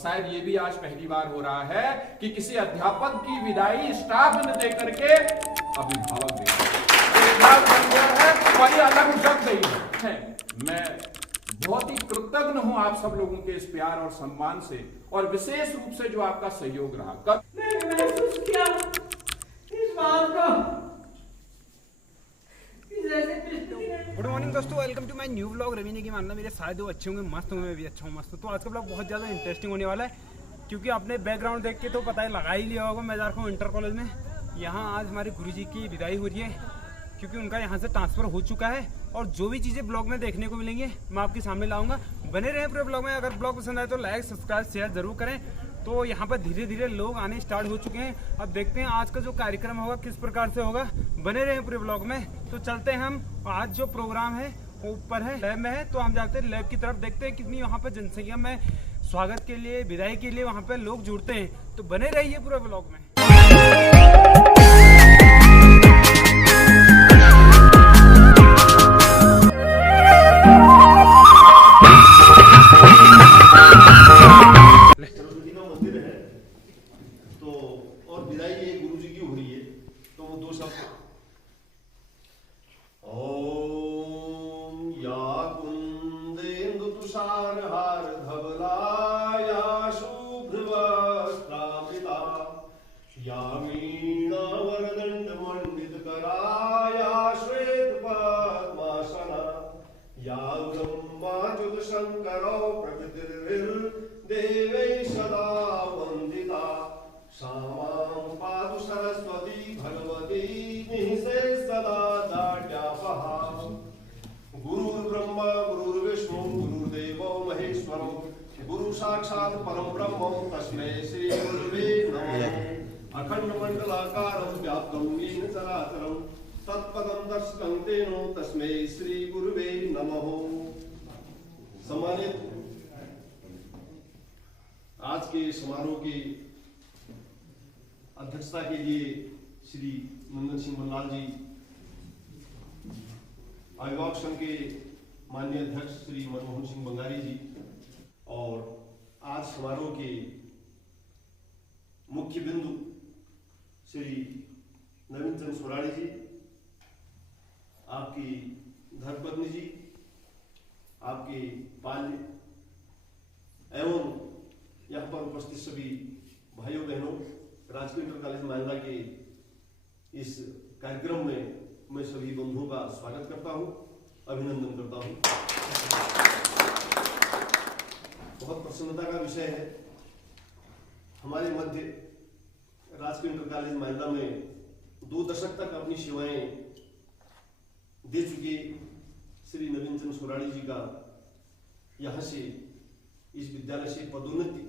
शायद ये भी आज पहली बार हो रहा है कि किसी अध्यापक की विदाई स्टाफ ने दे करके अभिभावक दे अलग जग गई है। मैं बहुत ही कृतज्ञ हूं आप सब लोगों के इस प्यार और सम्मान से, और विशेष रूप से जो आपका सहयोग रहा। मैंने महसूस किया इस बात को। गुड मॉर्निंग दोस्तों, welcome to my new vlog. Raveena की मानना मेरे सारे दो अच्छे होंगे, मस्त होंगे, मैं भी अच्छा हूँ, मस्त। तो आज का व्लॉग बहुत ज़्यादा इंटरेस्टिंग होने वाला है, क्योंकि आपने बैकग्राउंड देख के तो पता ही लगा ही लिया होगा। मैं जा रहा हूँ इंटर कॉलेज में। यहाँ आज हमारे गुरुजी की विदाई हो रही है, क्योंकि उनका यहाँ से ट्रांसफ़र हो चुका है। और जो भी चीज़ें ब्लॉग में देखने को मिलेंगी मैं आपके सामने लाऊंगा। बने रहे पूरे ब्लॉग में। अगर ब्लॉग पसंद आए तो लाइक, सब्सक्राइब, शेयर ज़रूर करें। तो यहाँ पर धीरे धीरे लोग आने स्टार्ट हो चुके हैं। अब देखते हैं आज का जो कार्यक्रम होगा किस प्रकार से होगा। बने रहे पूरे ब्लॉग में। तो चलते हैं हम। आज जो प्रोग्राम है वो ऊपर है, लैब में है, तो हम जाते हैं लैब की तरफ, देखते हैं कितनी वहाँ पर जनसंख्या में स्वागत के लिए, विदाई के लिए वहाँ पर लोग जुड़ते हैं। तो बने रहिए पूरे ब्लॉग में। शंकरो प्रकृतिर्देवै सदा वंदिता सामां पातु सरस्वती भगवती निःशे सदा दाट्यापहा। गुरुर्ब्रह्मा गुरुर्विष्णु गुरुर्देवो महेश्वरो गुरु साक्षात् परं ब्रह्म तस्मै श्री गुरुवे नमः। अखंड मंडलाकारं व्याप्तं येन चराचरं तत्पदं दर्शितं तेन तस्मै श्री गुरुवे नमः। सम्मानित आज के समारोह की अध्यक्षता के लिए श्री नंदन सिंह मल्लाल जी, अभिभावक संघ के माननीय अध्यक्ष श्री मनमोहन सिंह बंगारी जी, और आज समारोह के मुख्य बिंदु श्री नवीन चंद्र सोराणी जी, आपकी धर्मपत्नी जी, आपके बाल्य एवं यहाँ पर उपस्थित सभी भाइयों बहनों, राजकीय इंटर कॉलेज मालदा के इस कार्यक्रम में मैं सभी बंधुओं का स्वागत करता हूँ, अभिनंदन करता हूँ। बहुत प्रसन्नता का विषय है। हमारे मध्य राजकीय इंटर कॉलेज मालदा में 2 दशक तक अपनी सेवाएं दे चुके श्री नवीन चंद्र सोराणी जी का यहाँ से इस विद्यालय से पदोन्नति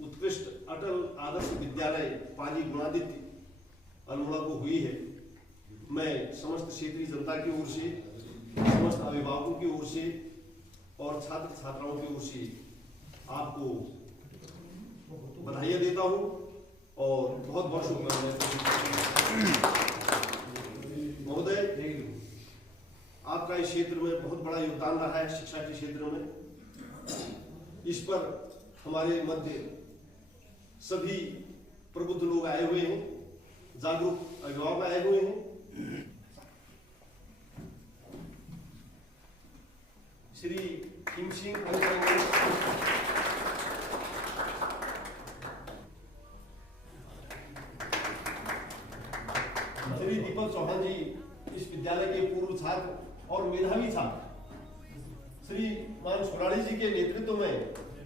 उत्कृष्ट अटल आदर्श विद्यालय पाली गुणादित्य अल्मोड़ा को हुई है। मैं समस्त क्षेत्रीय जनता की ओर से, समस्त अभिभावकों की ओर से और छात्र छात्राओं की ओर से आपको बधाइयाँ देता हूँ और बहुत बहुत शुभकामनाएं। महोदय, आपका इस क्षेत्र में बहुत बड़ा योगदान रहा है, शिक्षा के क्षेत्र में। इस पर हमारे मध्य सभी प्रबुद्ध लोग आए हुए हैं, जागरूक अभिभावक आए हुए हैं। श्री किम सिंह, श्री दीपक चौहान जी, इस विद्यालय के पूर्व छात्र और मेधावी छात्र, श्री मान सोराणी जी के नेतृत्व में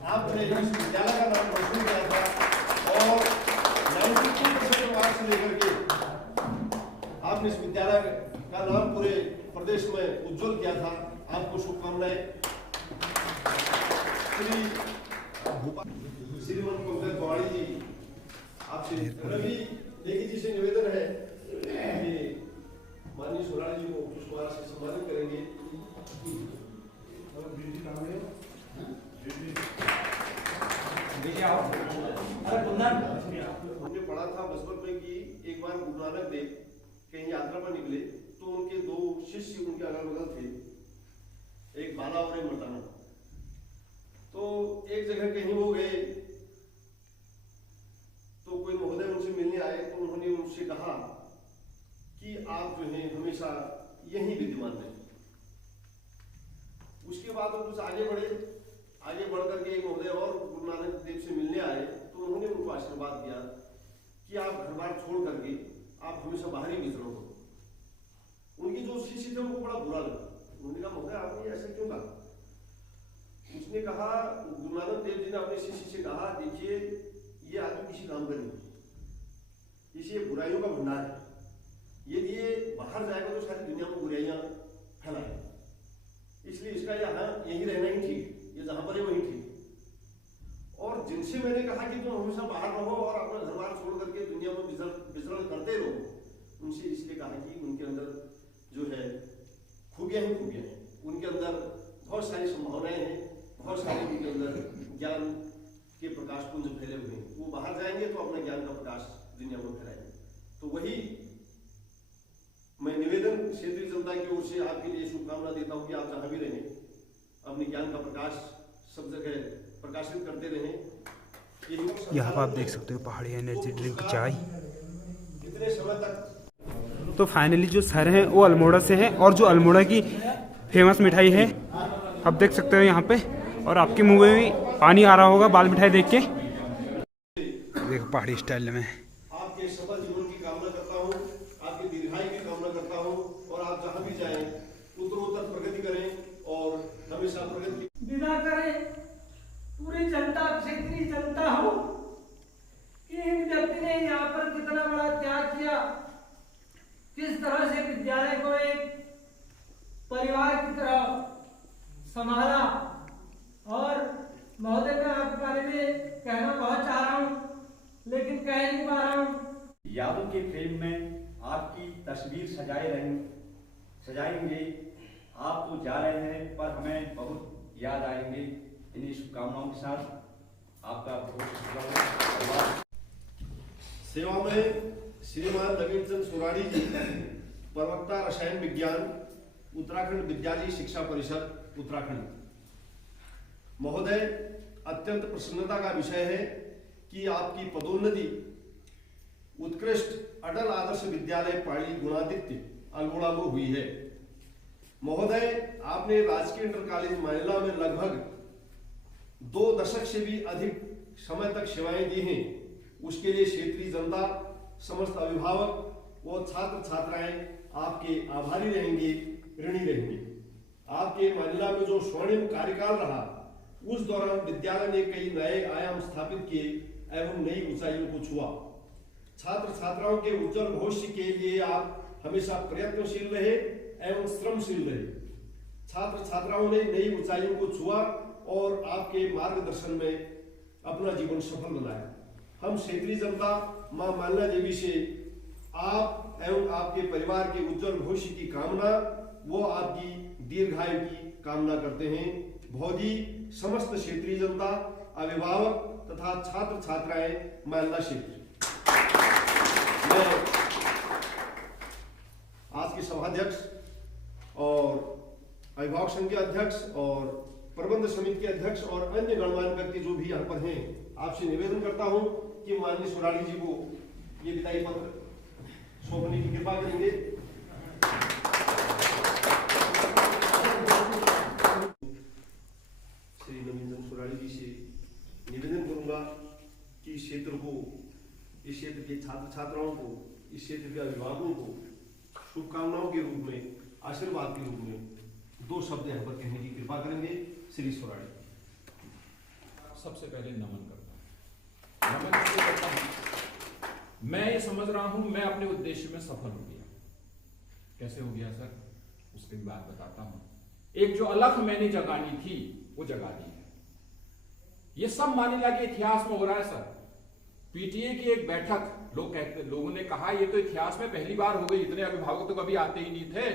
आपने इस विद्यालय का नाम रोशन किया था और 92% मार्क्स लेकर के आपने इस विद्यालय का नाम पूरे प्रदेश में उज्जवल किया था। आपको शुभकामनाएं। श्रीमान पंकज गवाड़ी जी, आपसे रवि लेखी जी से निवेदन है कि माननीय सोराणी जी को पुष्पमाला से सम्मानित करेंगे। हमने पढ़ा था बचपन में कि एक बार गुरु नानक देव कहीं यात्रा पर निकले तो उनके 2 शिष्य उनके अगल बगल थे, एक बाला और एक मर्दाना। तो एक जगह कहीं वो एक महोदय और गुरु नानक देव से मिलने आए तो उन्होंने उनको आशीर्वाद दिया कि आप घर बार छोड़ करके आप हमेशा बाहर ही विचरण हो। उनके जो शिष्य थे उनको बड़ा बुरा लगा। उन्होंने कहा महोदय आपने ऐसा क्यों कहा? उसने कहा, गुरु नानक देव जी ने अपने शिष्य से कहा, देखिए ये आदमी किसी काम का नहीं, इसे बुराइयों का भंडार है, यदि ये बाहर जाएगा तो सारी दुनिया में बुराइयां फैलाएगा, इसलिए इसका यहाँ यही रहना ही ठीक, ये जहां पर है वही ठीक। और जिनसे मैंने कहा कि तुम हमेशा बाहर रहो और अपना घर बार छोड़ करके दुनिया में विचरण करते रहो, उनसे इसलिए कहा कि उनके अंदर जो है खूबियां ही खूबियां हैं, उनके अंदर बहुत सारी संभावनाएं हैं, बहुत सारे उनके अंदर ज्ञान के प्रकाश पुंज फैले हुए हैं। वो बाहर जाएंगे तो अपना ज्ञान का प्रकाश दुनिया में फैलाएंगे। तो वही मैं निवेदन क्षेत्रीय जनता की ओर से आपके लिए शुभकामना देता हूं कि आप जहां भी रहें अपने ज्ञान का प्रकाश सब जगह प्रकाशित करते रहें। यहाँ पर आप देख सकते हो पहाड़ी एनर्जी ड्रिंक चाय। कितने समय तक। तो फाइनली जो सर हैं वो अल्मोड़ा से हैं और जो अल्मोड़ा की फेमस मिठाई है आप देख सकते हो यहाँ पे, और आपके मुंह में भी पानी आ रहा होगा बाल मिठाई देख के। देखो पहाड़ी स्टाइल में। आपके सफल जीवन की कामना करता हूँ, आपकी दीर्घायु की कामना करता हूँ, और आप जहाँ भी जाएं उत्तरोत्तर प्रगति करें और हमेशा प्रगति विदा करें। पूरी जनता, क्षेत्रीय जनता हो कि इन व्यक्ति ने यहाँ पर कितना बड़ा त्याग किया, किस तरह से विद्यालय को एक परिवार की तरह संभाला। और महोदय मैं आपके बारे में कहना बहुत चाह रहा हूँ लेकिन कह नहीं पा रहा हूँ। यादों के फ्रेम में आपकी तस्वीर सजाएंगे। आप तो जा रहे हैं पर हमें बहुत याद आएंगे। इन्हीं शुभकामनाओं के साथ आपका बहुत सेवा में श्रीमान नवीन चंद सुराड़ी जी, प्रवक्ता रसायन विज्ञान, उत्तराखंड विद्यालय शिक्षा परिषद उत्तराखंड। महोदय, अत्यंत प्रसन्नता का विषय है कि आपकी पदोन्नति उत्कृष्ट अटल आदर्श विद्यालय पाड़ी गुणादित्य अल्मोड़ा में हुई है। महोदय, आपने राजकीय इंटर कॉलेज मानिला में लगभग 2 दशक से भी अधिक समय तक सेवाएं दी हैं। उसके लिए क्षेत्रीय जनता, समस्त अभिभावक व छात्र छात्राएं आपके आभारी रहेंगे, ऋणी रहेंगे। आपके मानिला में जो स्वर्णिम कार्यकाल रहा, उस दौरान विद्यालय ने कई नए आयाम स्थापित किए एवं नई ऊंचाइयों को छुआ। छात्र छात्राओं के उज्जवल भविष्य के लिए आप हमेशा प्रयत्नशील रहे एवं श्रमशील रहे। छात्र छात्राओं ने नई ऊंचाइयों को छुआ और आपके मार्गदर्शन में अपना जीवन सफल बनाया। हम क्षेत्रीय जनता मां मालिला देवी से आप एवं आपके परिवार के उज्जवल भविष्य की कामना व आपकी दीर्घायु की कामना करते हैं। भौजी, समस्त क्षेत्रीय जनता, अभिभावक तथा छात्र छात्राएं मालिला क्षेत्र। मैं आज के सभाध्यक्ष और अभिभावक संघ के अध्यक्ष और प्रबंध समिति के अध्यक्ष और अन्य गणमान्य व्यक्ति जो भी यहाँ पर हैं, आपसे निवेदन करता हूं कि माननीय सुराड़ी जी को ये विदाई पत्र सौंपने की कृपा करेंगे। श्री नवीन चंद सुराड़ी जी से निवेदन करूंगा कि इस क्षेत्र को, इस क्षेत्र के छात्र छात्राओं को, इस क्षेत्र के अभिभावकों को शुभकामनाओं के रूप में, आशीर्वाद के रूप में 2 शब्द यहाँ पर कहने की कृपा करेंगे। श्री सुराड़ी। सबसे पहले नमन करता हूं। नमन इसलिए करता हूं, मैं ये समझ रहा हूं मैं अपने उद्देश्य में सफल हो गया। कैसे हो गया सर, उसकी बात बताता हूं। एक जो अलख मैंने जगानी थी वो जगा दी है। ये सब मानिला के इतिहास में हो रहा है सर। पीटीए की एक बैठक, लोगों ने कहा ये तो इतिहास में पहली बार हो गई, इतने अभिभावक तो कभी आते ही नहीं थे,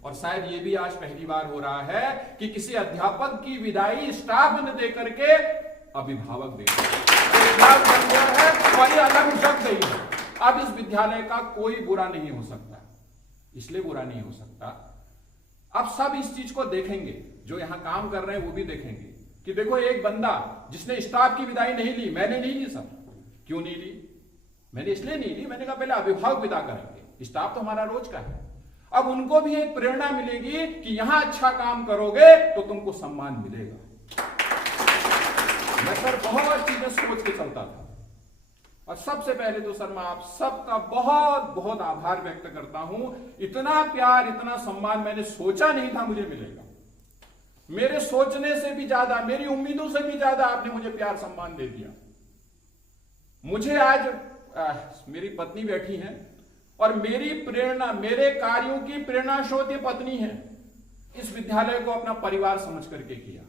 और शायद ये भी आज पहली बार हो रहा है कि किसी अध्यापक की विदाई स्टाफ ने दे करके अभिभावक दे और ये अलग जग गई है। अब इस विद्यालय का कोई बुरा नहीं हो सकता, इसलिए बुरा नहीं हो सकता। अब सब इस चीज को देखेंगे, जो यहां काम कर रहे हैं वो भी देखेंगे कि देखो एक बंदा जिसने स्टाफ की विदाई नहीं ली, मैंने नहीं ली सर। क्यों नहीं ली? मैंने इसलिए नहीं ली, मैंने कहा पहले अभिभावक विदा करेंगे, स्टाफ तो हमारा रोज का है। अब उनको भी एक प्रेरणा मिलेगी कि यहां अच्छा काम करोगे तो तुमको सम्मान मिलेगा। सर बहुत चीजें सोच के चलता था। और सबसे पहले तो सर मैं आप सबका बहुत बहुत आभार व्यक्त करता हूं। इतना प्यार, इतना सम्मान मैंने सोचा नहीं था मुझे मिलेगा। मेरे सोचने से भी ज्यादा, मेरी उम्मीदों से भी ज्यादा आपने मुझे प्यार सम्मान दे दिया। मुझे आज मेरी पत्नी बैठी है और मेरी प्रेरणा, मेरे कार्यों की प्रेरणा स्रोत ये पत्नी है। इस विद्यालय को अपना परिवार समझ करके किया।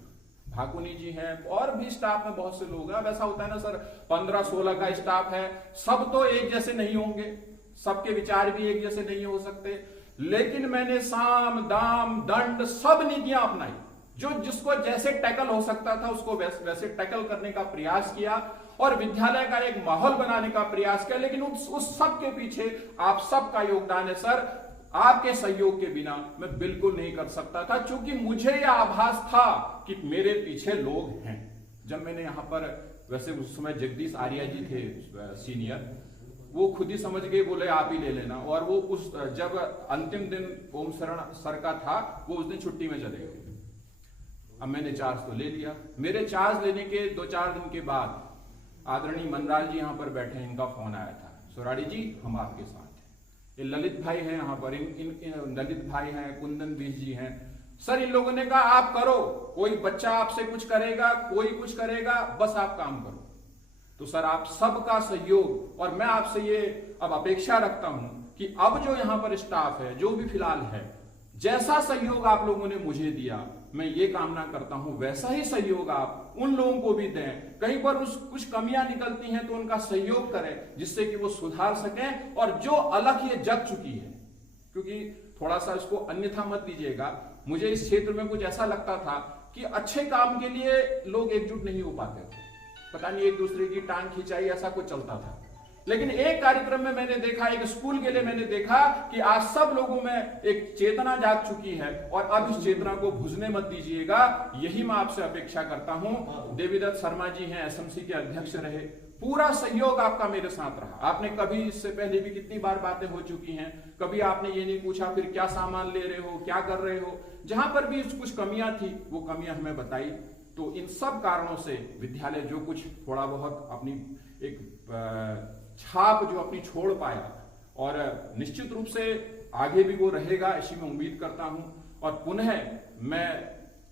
भाकुनी जी हैं और भी स्टाफ में बहुत से लोग हैं। वैसा होता है ना सर, 15-16 का स्टाफ है, सब तो एक जैसे नहीं होंगे, सबके विचार भी एक जैसे नहीं हो सकते, लेकिन मैंने साम दाम दंड सब नीतियां अपनाई। जो जिसको जैसे टैकल हो सकता था उसको वैसे टैकल करने का प्रयास किया और विद्यालय का एक माहौल बनाने का प्रयास किया। लेकिन उस सब के पीछे आप सबका योगदान है सर। आपके सहयोग के बिना मैं बिल्कुल नहीं कर सकता था, क्योंकि मुझे यह आभास था कि मेरे पीछे लोग हैं। जब मैंने यहां पर, वैसे उस समय जगदीश आर्या जी थे सीनियर, वो खुद ही समझ गए, बोले आप ही ले लेना। और वो उस जब अंतिम दिन ओम शरण सर का था, वो उस दिन छुट्टी में चले गए। अब मैंने चार्ज तो ले लिया। मेरे चार्ज लेने के 2-4 दिन के बाद आदरणीय मनराज जी यहाँ पर बैठे हैं, इनका फोन आया था, सोराड़ी जी हम आपके साथ हैं। ये ललित भाई हैं यहाँ पर, इन ललित भाई हैं, कुंदन बीस जी हैं। सर इन लोगों ने कहा आप करो, कोई बच्चा आपसे कुछ करेगा, कोई कुछ करेगा, बस आप काम करो। तो सर आप सबका सहयोग, और मैं आपसे ये अब अपेक्षा रखता हूं कि अब जो यहाँ पर स्टाफ है, जो भी फिलहाल है, जैसा सहयोग आप लोगों ने मुझे दिया, मैं ये कामना करता हूं वैसा ही सहयोग आप उन लोगों को भी दें। कहीं पर कुछ कमियां निकलती हैं तो उनका सहयोग करें, जिससे कि वो सुधार सकें। और जो अलग ये जग चुकी है, क्योंकि थोड़ा सा इसको अन्यथा मत लीजिएगा, मुझे इस क्षेत्र में कुछ ऐसा लगता था कि अच्छे काम के लिए लोग एकजुट नहीं हो पाते थे, पता नहीं एक दूसरे की टांग खिंचाई ऐसा कुछ चलता था। लेकिन एक कार्यक्रम में मैंने देखा, एक स्कूल के लिए मैंने देखा कि आज सब लोगों में एक चेतना जाग चुकी है और अब इस चेतना को बुझने मत दीजिएगा, यही मैं आपसे अपेक्षा करता हूं। देवीदत्त शर्मा जी हैं, एसएमसी के अध्यक्ष रहे, पूरा सहयोग आपका मेरे साथ रहा। आपने कभी, इससे पहले भी कितनी बार बातें हो चुकी हैं, कभी आपने ये नहीं पूछा फिर क्या सामान ले रहे हो, क्या कर रहे हो। जहां पर भी कुछ कमियां थी वो कमियां हमें बताई। तो इन सब कारणों से विद्यालय जो कुछ थोड़ा बहुत अपनी एक छाप जो अपनी छोड़ पाया, और निश्चित रूप से आगे भी वो रहेगा, ऐसी मैं उम्मीद करता हूं। और पुनः मैं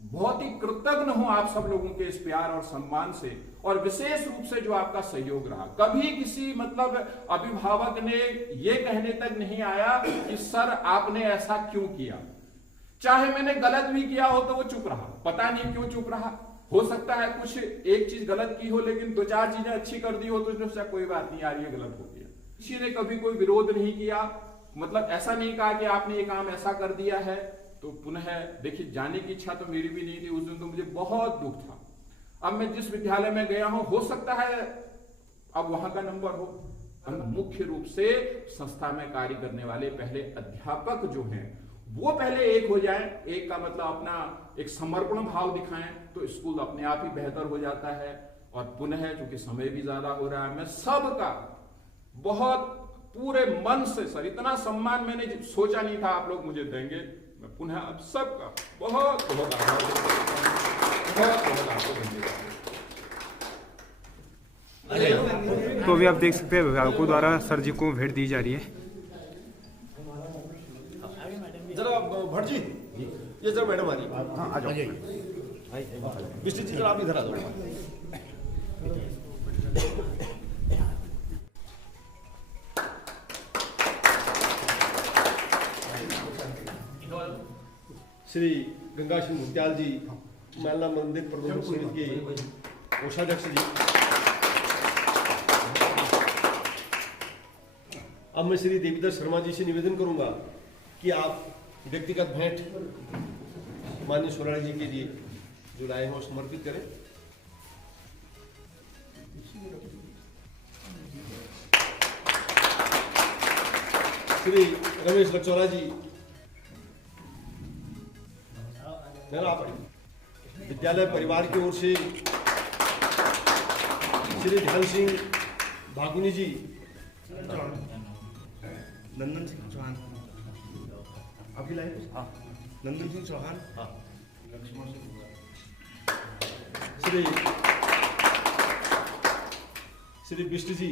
बहुत ही कृतज्ञ हूं आप सब लोगों के इस प्यार और सम्मान से, और विशेष रूप से जो आपका सहयोग रहा। कभी किसी मतलब अभिभावक ने ये कहने तक नहीं आया कि सर आपने ऐसा क्यों किया। चाहे मैंने गलत भी किया हो तो वो चुप रहा, पता नहीं क्यों चुप रहा। हो सकता है कुछ एक चीज गलत की हो, लेकिन 2-4 चीजें अच्छी कर दी हो तो उससे कोई बात नहीं यार, ये गलत हो गया। किसी ने कभी कोई विरोध नहीं किया, मतलब ऐसा नहीं कहा कि आपने ये काम ऐसा कर दिया है। तो पुनः देखिए, जाने की इच्छा तो मेरी भी नहीं थी उस दिन, तो मुझे बहुत दुख था। अब मैं जिस विद्यालय में गया हूं, हो सकता है अब वहां का नंबर हो। मुख्य रूप से संस्था में कार्य करने वाले पहले अध्यापक जो हैं वो पहले एक हो जाएं, एक का मतलब अपना एक समर्पण भाव दिखाएं, तो स्कूल अपने आप ही बेहतर हो जाता है। और पुनः चूंकि समय भी ज्यादा हो रहा है, मैं सबका बहुत पूरे मन से, सर इतना सम्मान मैंने सोचा नहीं था आप लोग मुझे देंगे। मैं पुनः अब सबका बहुत बहुत आभार व्यक्त करता हूं, बहुत बहुत आपको धन्यवाद। तो अभी आप देख सकते हैं अभिभावकों द्वारा सर जी को भेंट दी जा रही है। जरा भट्ट जी, ये जरा मैडम आ रही है। हाँ आ जाओ। विष्णु जी जरा आप इधर आ जाओ। श्री गंगा सिंह मुत्याल जी, मालना मंदिर प्रबंधक समिति के कोषाध्यक्ष जी। अब मैं श्री देवीदत्त शर्मा जी से निवेदन करूंगा कि आप व्यक्तिगत भेंट माननीय सोराड़ी जी के लिए जो लाए हैं वो समर्पित करें। श्री रमेश लक्चौरा जी, विद्यालय परिवार की ओर से श्री ध्यान सिंह भाकुनी जी, नंदन सिंह चौहान, आपकी लाइन। हाँ, नंदन सिंह चौहान, हाँ, लक्ष्मण सिंह, श्री श्री बिष्ट जी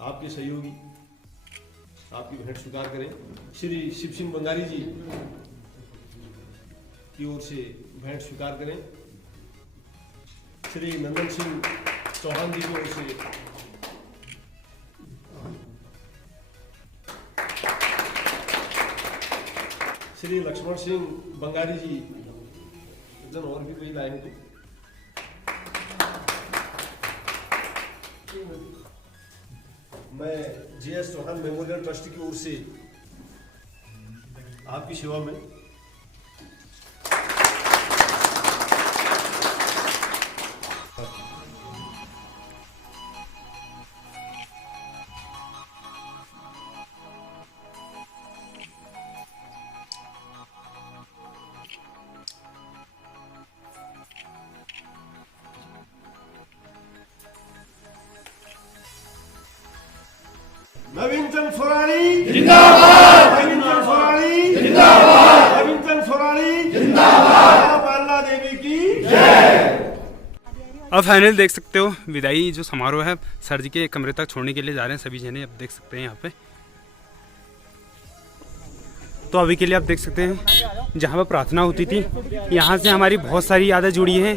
आपके सहयोगी आपकी भेंट स्वीकार करें। श्री शिव सिंह बंगारी जी की ओर से भेंट स्वीकार करें। श्री नंदन सिंह चौहान जी की ओर से श्री लक्ष्मण सिंह बंगारी जी जन और भी कोई लाएंगे। मैं जीएस चौहान मेमोरियल ट्रस्ट की ओर से आपकी सेवा में नवीन चंद सोराणी जिंदाबाद, नवीन चंद सोराणी जिंदाबाद, नवीन चंद सोराणी जिंदाबाद, पालना देवी की जय। अब फाइनल देख सकते हो विदाई जो समारोह है सर जी के कमरे तक छोड़ने के लिए जा रहे हैं सभी जने। अब देख सकते हैं यहाँ पे, तो अभी के लिए आप देख सकते हैं जहाँ पर प्रार्थना होती थी यहाँ से हमारी बहुत सारी यादें जुड़ी हैं।